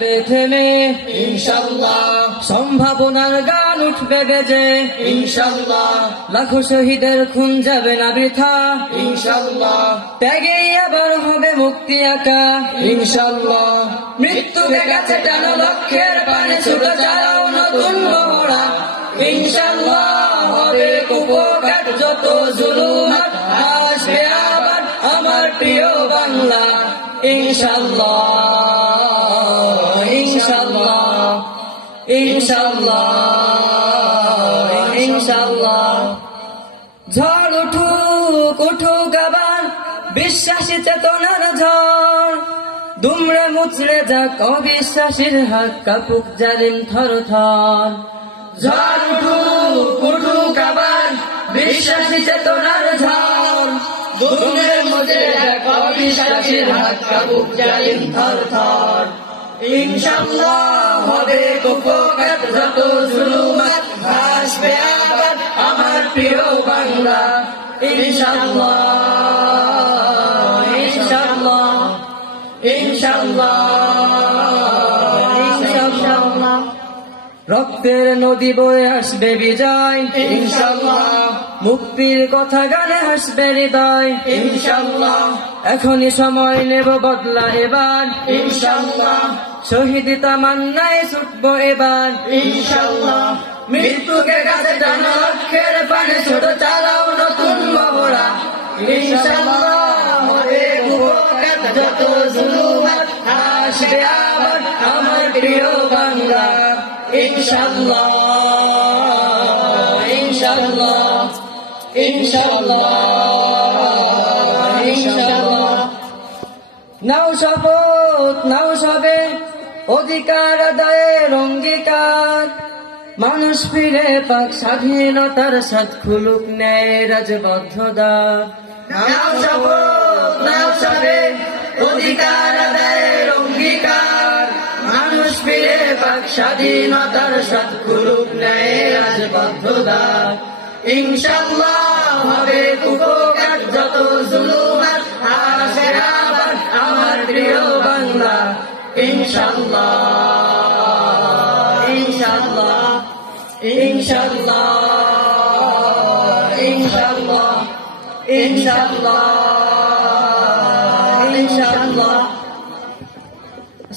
থেমে ইনশাআল্লাহ, সম্ভাবনার গান উঠবে বেজে ইনশাআল্লাহ, লাখো শহীদের খুন যাবে না বৃথা ইনশাআল্লাহ, ত্যাগেই আবার হবে মুক্তি আঁকা ইনশাআল্লাহ, মৃত্যুকে কাছে টানো লক্ষ্যের পানে ছোট চালাও নতুন মহড়া ইনশাআল্লাহ হবে কুপকার যত জুলুমাত আসবে আবার আমার প্রিয় বাংলা ইনশাআল্লাহ ইনশাআল্লাহ ইনশাআল্লাহ ইনশাআল্লাহ ঝড় উঠুক উঠুক আবার বিশ্বাসী চেতনার ঝড় দুমড়ে মুচড়ে যাক অবিশ্বাসীর হাত কাপুক জালিম থর থর ঝড় উঠুক উঠুক আবার বিশ্বাসী চেতনার ঝড় দুমড়ে মুচড়ে যাক অবিশ্বাসীর হাত কাপুক জালিম থর থর ইনশাআল্লাহ হবে কুপকার যত জুলুমাত আসবে আবার আমার প্রিয় বাংলা ইনশাআল্লাহ ইনশাআল্লাহ ইনশাআল্লাহ ইনশাআল্লাহ রক্তের নদী বয়ে আসবে বিজয় ইনশাআল্লাহ, মুক্তির কথা গানে হাসবে হৃদয় ইনশাআল্লাহ, এখনই সময় নেব বদলা এবার ইনশাআল্লাহ, শহীদ তামান্নায় ছুটবো এবার ইনশাআল্লাহ, মৃত্যুকে কাছে টানো লক্ষ্যের পানে ছোট চালাও নতুন মহড়া ইনশাআল্লাহ হবে কুপকার যত জুলুমাত আসবে আবার আমার প্রিয় বাংলা ইনশাআল্লাহ ইনশাআল্লাহ ইনশাআল্লাহ ইনশাআল্লাহ নাও শপথ নাও সবে অধিকার আদায়ের অঙ্গীকার মানুষ ফিরে পাক স্বাধীনতার সাথ খুলুক ন্যায় রাজবদ্ধদার নাও শপথ নাও সবে অধিকার আদায়ের অঙ্গীকার মানুষ ফিরে পাক স্বাধীনতার সাথ খুলুক ন্যায় রাজবদ্ধদার ইনশাআল্লাহ হবে কুপকার যত জুলুমাত আসে আবার আমার প্রিয় বাংলা ইনশাআল্লাহ ইনশাআল্লাহ ইনশাআল্লাহ ইনশাআল্লাহ ইনশাআল্লাহ ইনশাআল্লাহ